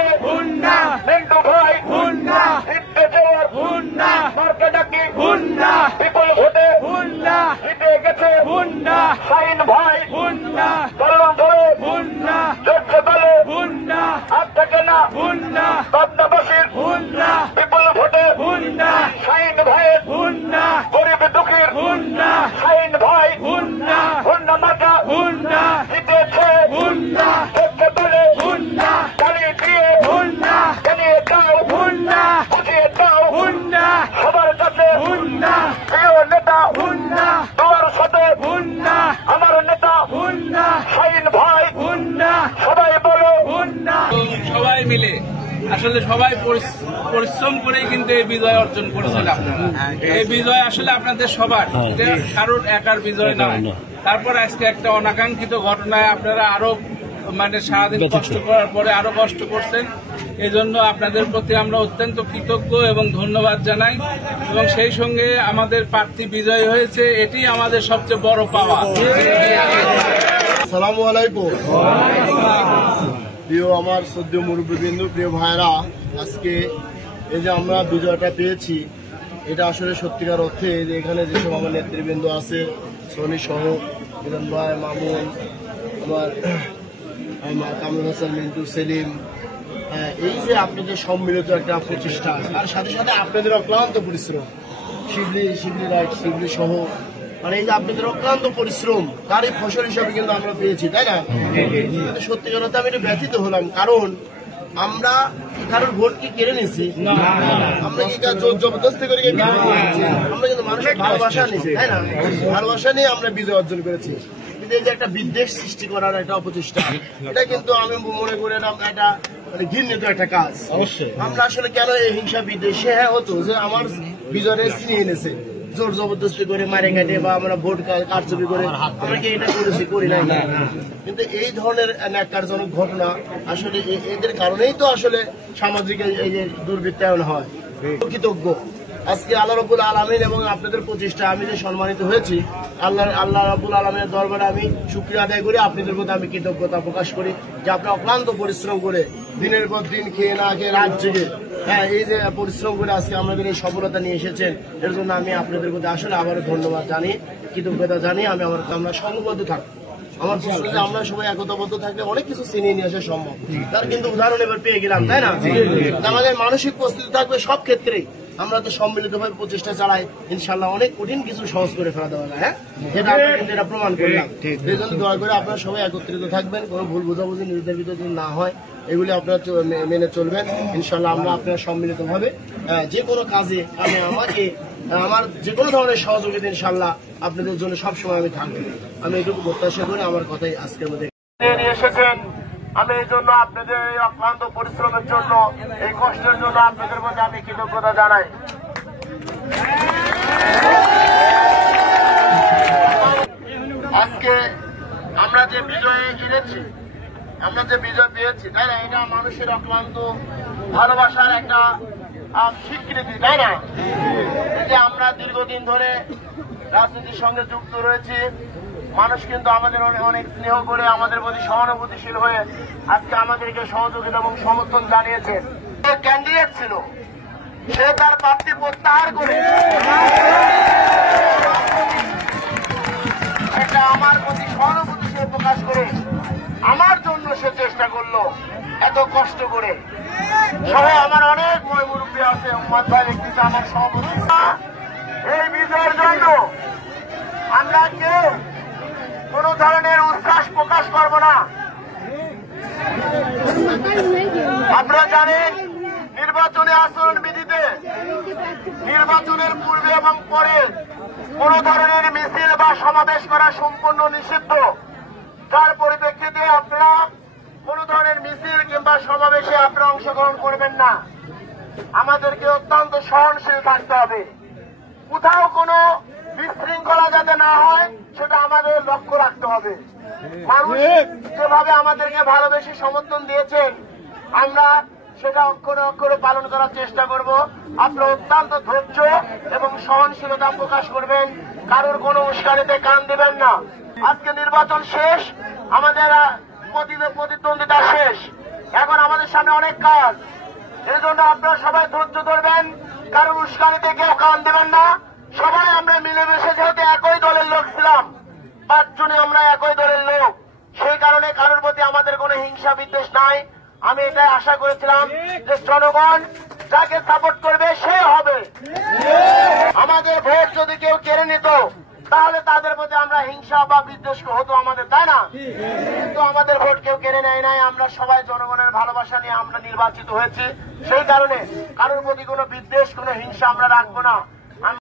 ভোটে মিন্টু ভাই জিততে যাওয়ার মার্কা ডাকি বিপুল ভোটে জিতে গেছে শাহিন ভাই কলম ধরে চলছে বলে আর থাকে না পদ্মাবাসীর বিপুল ভোটে শাহিন ভাইয়ের গরিব দুঃখীর শাহিন ভাই হুন্না মাতা জিতেছে চলছে বলে চালিয়ে দিয়ে চালিয়ে দাও বুঝিয়ে দাও সবার কাছে প্রিয় নেতা তোমার সাথে আমার নেতা শাহিন ভাই সবাই বলো সবাই মিলে আসলে সবাই পরিশ্রম করেই কিন্তু এই বিজয় অর্জন করেছিলাম। এই বিজয় আসলে আপনাদের সবার, কারোর একার বিজয় নয়। তারপর আজকে একটা অনাকাঙ্ক্ষিত ঘটনায় আপনারা আরো সারাদিন কষ্ট করার পরে আরো কষ্ট করছেন। এই জন্য আপনাদের প্রতি আমরা অত্যন্ত কৃতজ্ঞ এবং ধন্যবাদ জানাই, এবং সেই সঙ্গে আমাদের প্রার্থী বিজয়ী হয়েছে, এটি আমাদের সবচেয়ে বড় পাওয়া। আসসালামু আলাইকুম। প্রিয় আমার শ্রদ্ধেয় মুরব্বীবৃন্দ, প্রিয় ভাইরা, আজকে এই যে আমরা বিজয়টা পেয়েছি, এটা আসলে সত্যিকার অর্থে যে এখানে যেসব আমার নেতৃবৃন্দ আছে, সনি সহ মিলন ভাই, মামুন, আমার কামরুল হাসান, মিন্টু, সেলিম, এই যে আপনাদের সম্মিলিত একটা প্রচেষ্টা, আর সাথে সাথে আপনাদের অক্লান্ত পরিশ্রম, শিবলি সহ, মানে এই যে আপনাদের অক্লান্ত পরিশ্রম, তারই ফসল হিসাবে কিন্তু আমরা পেয়েছি, তাই না? সত্যিকার অর্থে আমি একটু ব্যথিত হলাম, কারণ আমরা কারোর ভোট কি কেড়ে নিয়েছি? আমরা কি জবরদস্তি করে আমরা কিন্তু মানুষের ভালোবাসা নিয়েছি, তাই না? ভালোবাসা নিয়ে আমরা বিজয় অর্জন করেছি। কিন্তু এই যে একটা বিদ্বেষ সৃষ্টি করার একটা অপচেষ্টা, এটা কিন্তু আমি মনে করি এটা মানে ঘৃণিত একটা কাজ। অবশ্যই আমরা আসলে কেন এই হিংসা বিদ্বেষে হতো যে আমার বিজয় ছিনিয়ে এনেছে, জোর জবরদস্তি করে মারে কাটে বা আমরা ভোট কারচুপি করে আমরা কি এটা করি নাই। কিন্তু এই ধরনের ন্যাক্কারজনক ঘটনা আসলে এদের কারণেই তো আসলে সামাজিক এই যে দুর্বৃত্তায়ন হয়। কৃতজ্ঞ আজকে আল্লাহ রাব্বুল আলামিন এবং আপনাদের প্রচেষ্টা আমি যে সম্মানিত হয়েছি, আল্লাহ রাব্বুল আলামিনের দরবারে আমি শুকরিয়া আদায় করি, আপনাদের প্রতি আমি কৃতজ্ঞতা প্রকাশ করি যে আপনারা অক্লান্ত পরিশ্রম করে দিনের পর দিন খেয়ে না খেয়ে রাত জেগে এই যে পরিশ্রম করে আজকে আমাদের এই সফলতা নিয়ে এসেছেন, এর জন্য আমি আপনাদের প্রতি আসলে আবারও ধন্যবাদ জানি, কৃতজ্ঞতা জানি। আমরা সংঘবদ্ধ থাকবো, আমার বিশ্বাস আমরা সবাই একতাবদ্ধ থাকলে অনেক কিছু ছিনিয়ে নিয়ে আসা সম্ভব। তার কিন্তু উদাহরণ এবার পেয়ে গেলাম, তাই না? আমাদের মানসিক প্রস্তুতি থাকবে সব ক্ষেত্রেই। আমরা তো সম্মিলিতভাবে প্রচেষ্টা চালাই, ইনশাল্লাহ অনেক কঠিন কিছু সহজ করে ফেলা দেওয়া যায়। যেটা আমরা কিন্তু এটা প্রমাণ করলাম। এই জন্য দয়া করে আপনারা সবাই একত্রিত থাকবেন, কোনো ভুল বোঝাবুঝি নিজেদের ভিতরে যদি না হয়, এগুলি আপনারা মেনে চলবেন। ইনশাল্লাহ আমরা আপনারা সম্মিলিতভাবে যে কোনো কাজে আমার যে কোনো ধরনের সহযোগিতা ইনশাল্লাহ আপনাদের জন্য সবসময় আমি থাকবো। আমি এটুকু প্রত্যাশা করি আমার কথাই আজকের মধ্যে নিয়ে এসেছেন। আমি এই জন্য আপনাদের এই অক্লান্ত পরিশ্রমের জন্য, এই কষ্টের জন্য আপনাদের মধ্যে আমি কৃতজ্ঞতা জানাই। আজকে আমরা যে বিজয় এনেছি, আমরা যে বিজয় পেয়েছি, তাই না? এটা মানুষের অক্লান্ত ভালোবাসার একটা স্বীকৃতি, তাই না? এই যে আমরা দীর্ঘদিন ধরে রাজনীতির সঙ্গে যুক্ত রয়েছি, মানুষ কিন্তু আমাদের অনেক স্নেহ করে আমাদের প্রতি সহানুভূতিশীল হয়ে আজকে আমাদেরকে সহযোগিতা এবং সমর্থন জানিয়েছে। যে ক্যান্ডিডেট ছিল সে তার প্রার্থী প্রত্যাহার করে এটা আমার প্রতি সহানুভূতিশীল প্রকাশ করে আমার জন্য সে চেষ্টা করলো, এত কষ্ট করে। সবাই আমার অনেক বই মুরব্বী আছে, উম্মাদ ভাই লিখতেছে আমার সভাপতি। এই বিজয়ের জন্য আমরা কেউ কোন ধরনের উচ্ছ্বাস প্রকাশ করব না। আপনারা জানেন নির্বাচনী আচরণবিধিতে নির্বাচনের পূর্বে এবং পরে কোন ধরনের মিছিল বা সমাবেশ করা সম্পূর্ণ নিষিদ্ধ। তার পরিপ্রেক্ষিতে আপনারা কোন ধরনের মিছিল কিংবা সমাবেশে আপনারা অংশগ্রহণ করবেন না। আমাদেরকে অত্যন্ত সহনশীল থাকতে হবে। কোথাও কোনো বিশৃঙ্খলা যাতে না হয় সেটা আমাদের লক্ষ্য রাখতে হবে। মানুষ যেভাবে আমাদেরকে ভালোবেসে সমর্থন দিয়েছেন, আমরা সেটা অক্ষরে অক্ষরে পালন করার চেষ্টা করব। আপনারা অত্যন্ত ধৈর্য এবং সহনশীলতা প্রকাশ করবেন, কারোর কোনো উস্কানিতে কান দিবেন না। আজকে নির্বাচন শেষ, আমাদের প্রতিদ্বন্দ্বিতা শেষ। এখন আমাদের সামনে অনেক কাজ, এর জন্য আপনারা সবাই ধৈর্য ধরবেন, কারণ উস্কানিতে কেউ কান দেবেন না। সবাই আমরা মিলেমিশে যেহেতু একই দলের লোক ছিলাম, 5 জনে আমরা একই দলের লোক, সেই কারণে কারোর প্রতি আমাদের কোনো হিংসা বিদ্বেষ নাই। আমি এটাই আশা করেছিলাম যে জনগণ যাকে সাপোর্ট করবে সে হবে। আমাদের ভোট যদি কেউ কেড়ে নিত তাহলে তাদের প্রতি আমরা হিংসা বা বিদ্বেষ হতো আমাদের, তাই না? কিন্তু আমাদের ভোট কেউ কেড়ে নেয় নাই। আমরা সবাই জনগণের ভালোবাসা নিয়ে আমরা নির্বাচিত হয়েছি, সেই কারণে কারোর প্রতি কোনো বিদ্বেষ কোনো হিংসা আমরা রাখবো না।